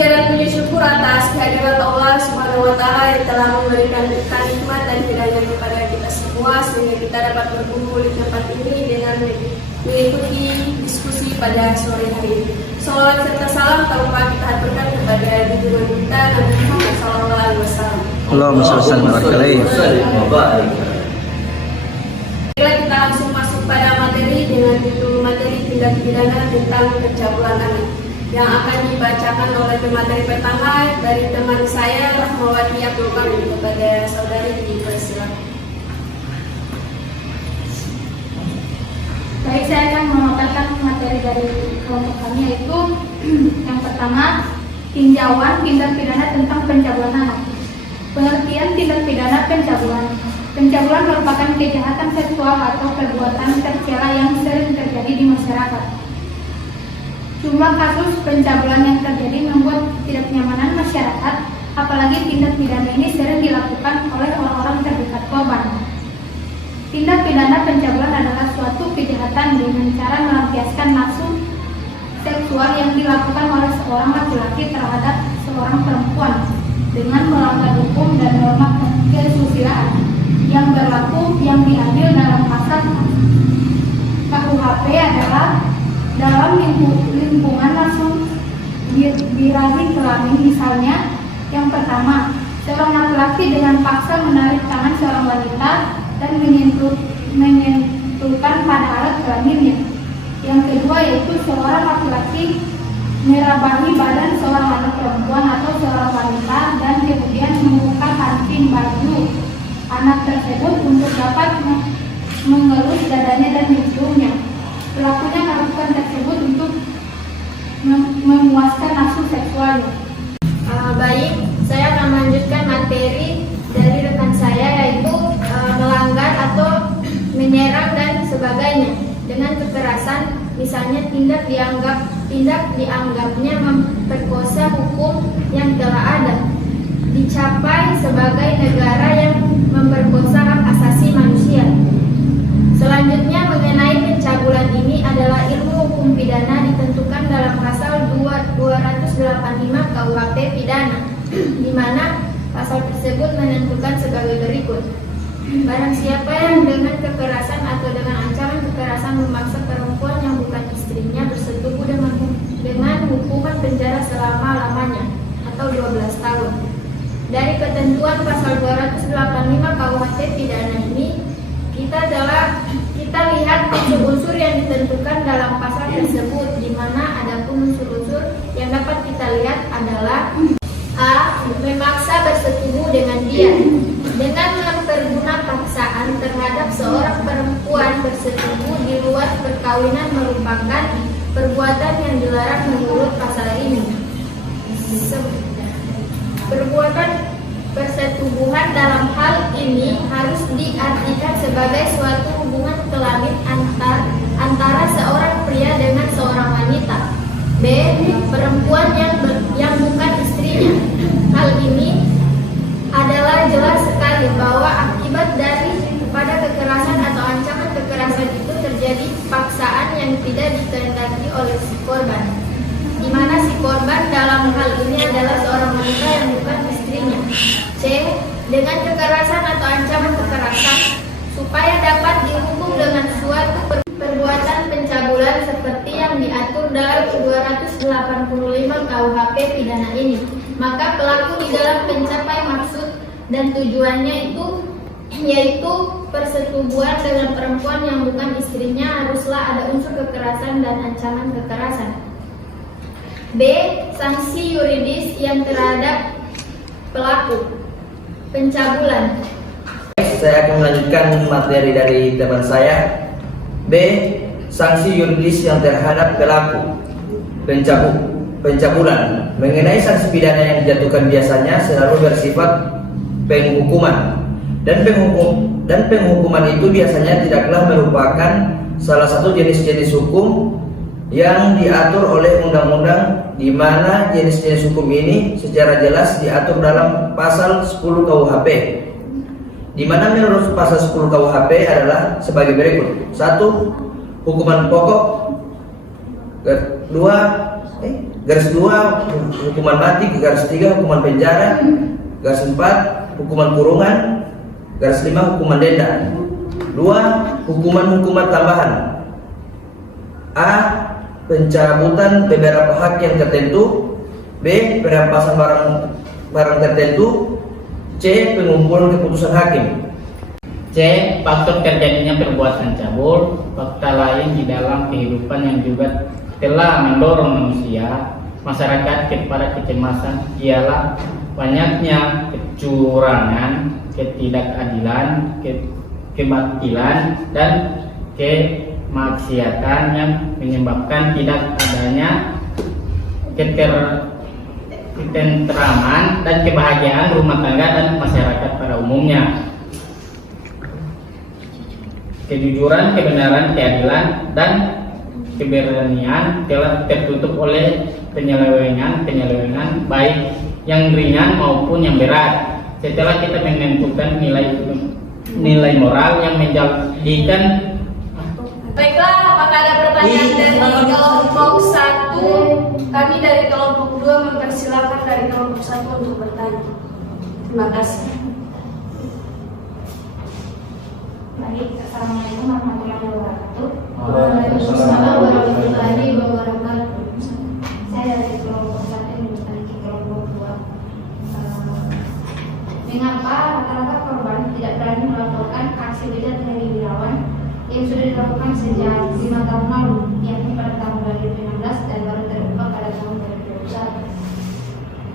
Puja dan puji syukur atas kehadirat Allah Subhanahu wa Ta'ala yang telah memberikan nikmat dan hidayah kepada kita semua sehingga kita dapat berkumpul di tempat ini dengan mengikuti diskusi pada sore hari ini. Salawat serta salam tanpa kita haturkan kepada junjungan kita Nabi Muhammad SAW. Allahumma shalli alaihi. Kita langsung masuk pada materi dengan judul materi tindak pidana tentang pencabulan anak yang akan dibacakan oleh pemateri pertama dari teman saya Rahmawati Abdul Kamil. Kepada saudari dipersilakan. Baik, saya akan memaparkan materi dari kelompok kami, yaitu yang pertama, tinjauan tindak pidana tentang pencabulan anak. Pengertian tindak pidana pencabulan. Pencabulan merupakan kejahatan seksual atau perbuatan tercela yang sering terjadi di masyarakat. Jumlah kasus pencabulan yang terjadi membuat tidak nyamanan masyarakat, apalagi tindak pidana ini sering dilakukan oleh orang-orang terdekat korban. Tindak pidana pencabulan adalah suatu kejahatan dengan cara melampiaskan nafsu seksual yang dilakukan oleh seorang laki-laki terhadap seorang perempuan dengan melanggar hukum dan norma kesusilaan yang berlaku yang diambil dalam pasal KUHP adalah dalam lingkungan langsung birahi kelamin. Misalnya, yang pertama, seorang laki-laki dengan paksa menarik tangan seorang wanita dan menyentuhkan pada alat kelaminnya. Yang kedua yaitu seorang laki-laki merabahi badan seorang anak perempuan atau seorang wanita dan kemudian membuka kancing baju anak tersebut untuk dapat mengelus dadanya dan hidungnya. Pelakunya melakukan tersebut untuk memuaskan nafsu seksualnya. Baik, saya akan melanjutkan materi dari rekan saya, yaitu melanggar atau menyerang dan sebagainya dengan kekerasan. Misalnya tindak dianggapnya memperkosa hukum yang telah ada, dicapai sebagai negara yang memperkosa hak asasi manusia. Selanjutnya mengenai pencabulan ini adalah ilmu hukum pidana ditentukan dalam pasal 285 KUHP pidana, di mana pasal tersebut menentukan sebagai berikut. Barang siapa yang dengan kekerasan atau dengan ancaman kekerasan memaksa perempuan yang bukan istrinya bersetubuh dengan hukuman penjara selama-lamanya atau 12 tahun. Dari ketentuan pasal 285 KUHP pidana ini, kita lihat unsur-unsur yang ditentukan dalam pasal tersebut, di mana ada pun unsur-unsur yang dapat kita lihat adalah A. Memaksa bersetubuh dengan dia. Dengan mempergunakan paksaan terhadap seorang perempuan bersetubuh di luar perkawinan merupakan perbuatan yang dilarang menurut pasal ini. Perbuatan persetubuhan dalam hal ini harus diartikan sebagai suatu hubungan kelamin antara seorang pria dengan seorang wanita. B. Perempuan yang bukan istrinya. Hal ini adalah jelas sekali bahwa akibat dari pada kekerasan atau ancaman kekerasan itu terjadi paksaan yang tidak dikehendaki oleh si korban, di mana si korban dalam hal ini adalah seorang wanita yang bukan istrinya. C. Dengan kekerasan atau ancaman kekerasan supaya dapat dihukum dengan suatu perbuatan pencabulan seperti yang diatur dalam 285 KUHP pidana ini, maka pelaku di dalam mencapai maksud dan tujuannya yaitu persetubuhan dengan perempuan yang bukan istrinya haruslah ada unsur kekerasan dan ancaman kekerasan. B. Sanksi yuridis yang terhadap pelaku pencabulan. Saya akan melanjutkan materi dari teman saya. B. Sanksi yuridis yang terhadap pelaku pencabulan. Mengenai sanksi pidana yang dijatuhkan biasanya selalu bersifat penghukuman, dan penghukuman itu biasanya tidaklah merupakan salah satu jenis-jenis hukum yang diatur oleh undang-undang, di mana jenis-jenis hukum ini secara jelas diatur dalam pasal 10 KUHP, di mana menurut pasal 10 KUHP adalah sebagai berikut. 1. Hukuman pokok. Kedua, garis 2 hukuman mati, garis 3 hukuman penjara, garis 4 hukuman kurungan, garis 5 hukuman denda. 2 hukuman tambahan. A. Pencabutan beberapa hak yang tertentu. B. Perampasan barang tertentu. C. Pengumpulan keputusan hakim. C. Faktor terjadinya perbuatan cabul, fakta lain di dalam kehidupan yang juga telah mendorong manusia, masyarakat kepada kecemasan ialah banyaknya kecurangan, ketidakadilan, kebatilan, dan kemaksiatan yang menyebabkan tidak adanya ketentraman dan kebahagiaan rumah tangga dan masyarakat pada umumnya. Kejujuran, kebenaran, keadilan, dan keberanian telah tertutup oleh penyelewengan baik yang ringan maupun yang berat. Setelah kita menentukan nilai moral yang menjadikan. Baiklah, apakah ada pertanyaan dari kelompok 1? Kami dari kelompok 2 mempersilakan dari kelompok 1 untuk bertanya. Terima kasih. Baik, assalamualaikum warahmatullahi wabarakatuh. Waalaikumsalam warahmatullahi wabarakatuh. Saya dari kelompok 1 yang bertanya ke kelompok 2. Mengapa rata-rata korban tidak berani melaporkan aksi bejat Heri Wirawan yang sudah dilakukan sejak 5 tahun lalu, yakni pada tahun 2016 dan baru terbuka pada tahun 2021?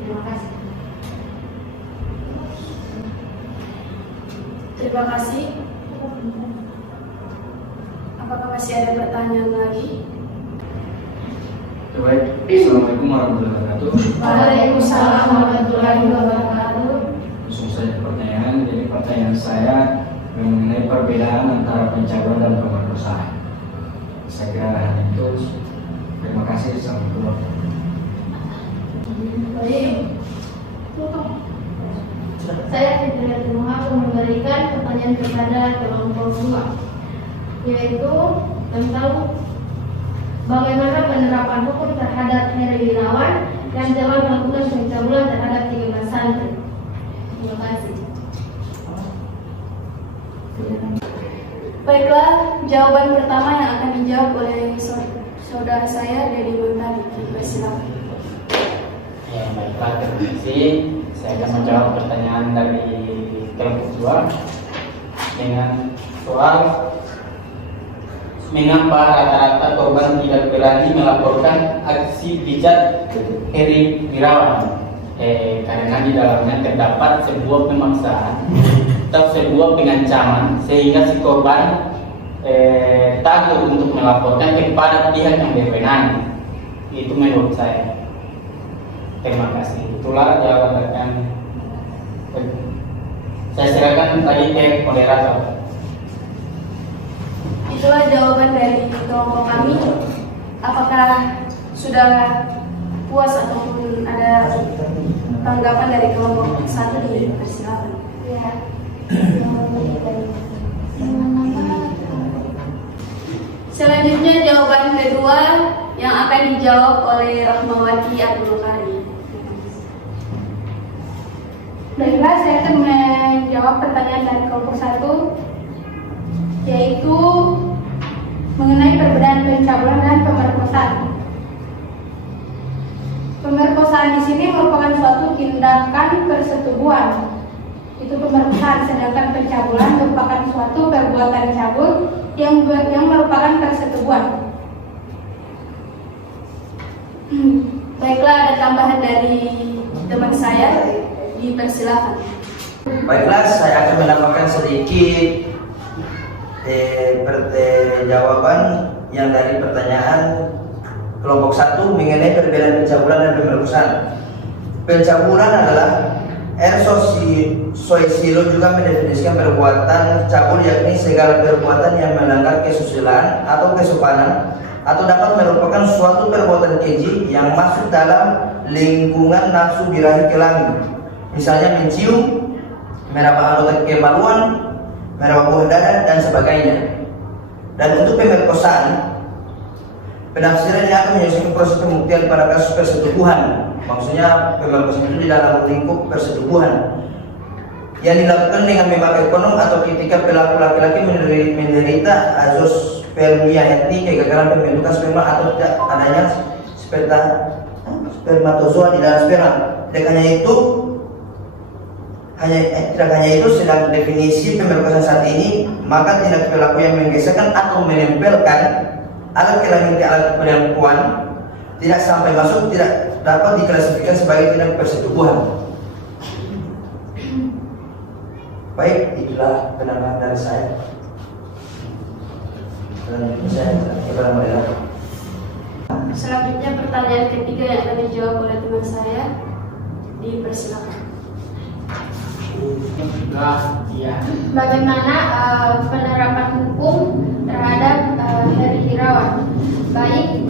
Terima kasih. Terima kasih. Apakah masih ada pertanyaan lagi? Baik, assalamualaikum warahmatullahi wabarakatuh. Waalaikumsalam warahmatullahi wabarakatuh. Langsung saja pertanyaan. Jadi pertanyaan saya mengenai perbedaan antara pencabulan dan pemerkosaan. Saya kira hal itu. Terima kasih. Assalamualaikum warahmatullahi wabarakatuh. Baik. Saya tidak termohon memberikan pertanyaan kepada kelompok 2, yaitu tentang bagaimana penerapan hukum terhadap Heri Wirawan yang telah melakukan pencabulan terhadap 13 santri. Terima kasih. Baiklah, jawaban pertama yang akan dijawab oleh saudara saya, Dedi Mentari. Silakan. Ya, baiklah, terima kasih. Saya akan menjawab pertanyaan dari kelompok 2 dengan soal mengapa rata-rata korban tidak berani melaporkan aksi bejat Heri Wirawan. Karena di dalamnya terdapat sebuah pemaksaan atau sebuah pengancaman sehingga si korban takut untuk melaporkan kepada pihak yang berwenang. Itu menurut saya. Terima kasih. Itulah jawaban. Saya serahkan tadi ke moderator. Itulah jawaban dari kelompok kami. Apakah sudah puas ataupun ada tanggapan dari kelompok 1? Silakan. Ya. Selanjutnya jawaban kedua yang akan dijawab oleh Rahmawati Abdul Karim. Baiklah, saya akan menjawab pertanyaan dari kelompok 1, yaitu mengenai perbedaan pencabulan dan pemerkosaan. Pemerkosaan di sini merupakan suatu tindakan persetubuhan, itu pemerkosaan, sedangkan pencabulan merupakan suatu perbuatan cabul yang merupakan persetubuhan. Baiklah, ada tambahan dari teman saya. Dipersilakan. Baiklah, saya akan menambahkan sedikit jawaban yang dari pertanyaan kelompok 1 mengenai perbedaan pencabulan dan pemerkosaan. Pencabulan adalah Soisilo juga mendefinisikan perbuatan cabul yakni segala perbuatan yang melanggar kesusilaan atau kesopanan atau dapat merupakan suatu perbuatan keji yang masuk dalam lingkungan nafsu birahi kelamin. Misalnya mencium, meraba anggota kemaluan, meraba buah dada, dan sebagainya. Dan untuk pemerkosaan, Penafsiran yang akan menyelesaikan proses pembuktian pada kasus persetubuhan. Maksudnya pemerkosaan itu di dalam lingkup persetubuhan yang dilakukan dengan memakai kondom atau ketika pelaku laki-laki menderita azoospermia, yakni kegagalan pembentukan sperma atau tidak adanya spermatozoa di dalam sperma. Tidak hanya itu, sedang definisi pemerkosaan saat ini, maka tindak pelaku yang menggeserkan atau menempelkan alat kelamin ke alat perempuan tidak sampai masuk tidak dapat diklasifikasikan sebagai tindak persetubuhan. Baik, itulah penambahan dari saya. Selanjutnya pertanyaan ketiga yang akan dijawab oleh teman saya, dipersilakan. Bagaimana penerapan hukum terhadap Heri Irawan? Baik,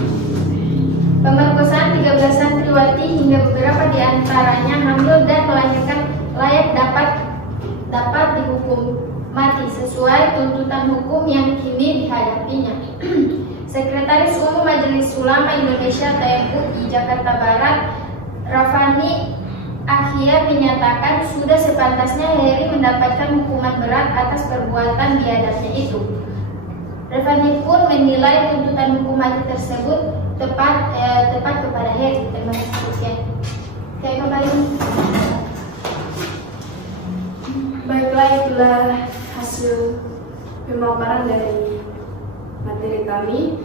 pemerkosaan 13 santriwati hingga beberapa di antaranya hamil dan melahirkan layak dapat dihukum mati sesuai tuntutan hukum yang kini dihadapinya. Sekretaris Umum Majelis Ulama Indonesia TMUI Jakarta Barat, Rafani Akhia, menyatakan sudah sepantasnya Heri mendapatkan hukuman berat atas perbuatan biadabnya itu. Rafani pun menilai tuntutan hukum mati tersebut tepat kepada Heri. Terima kasih. Saya kembali. Baiklah, itulah hasil pemaparan dari materi kami.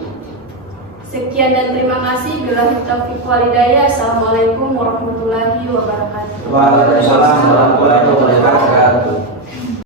Sekian dan terima kasih. Billahi taufiq wal hidayah. Assalamualaikum warahmatullahi wabarakatuh. Waalaikumsalam warahmatullahi wabarakatuh.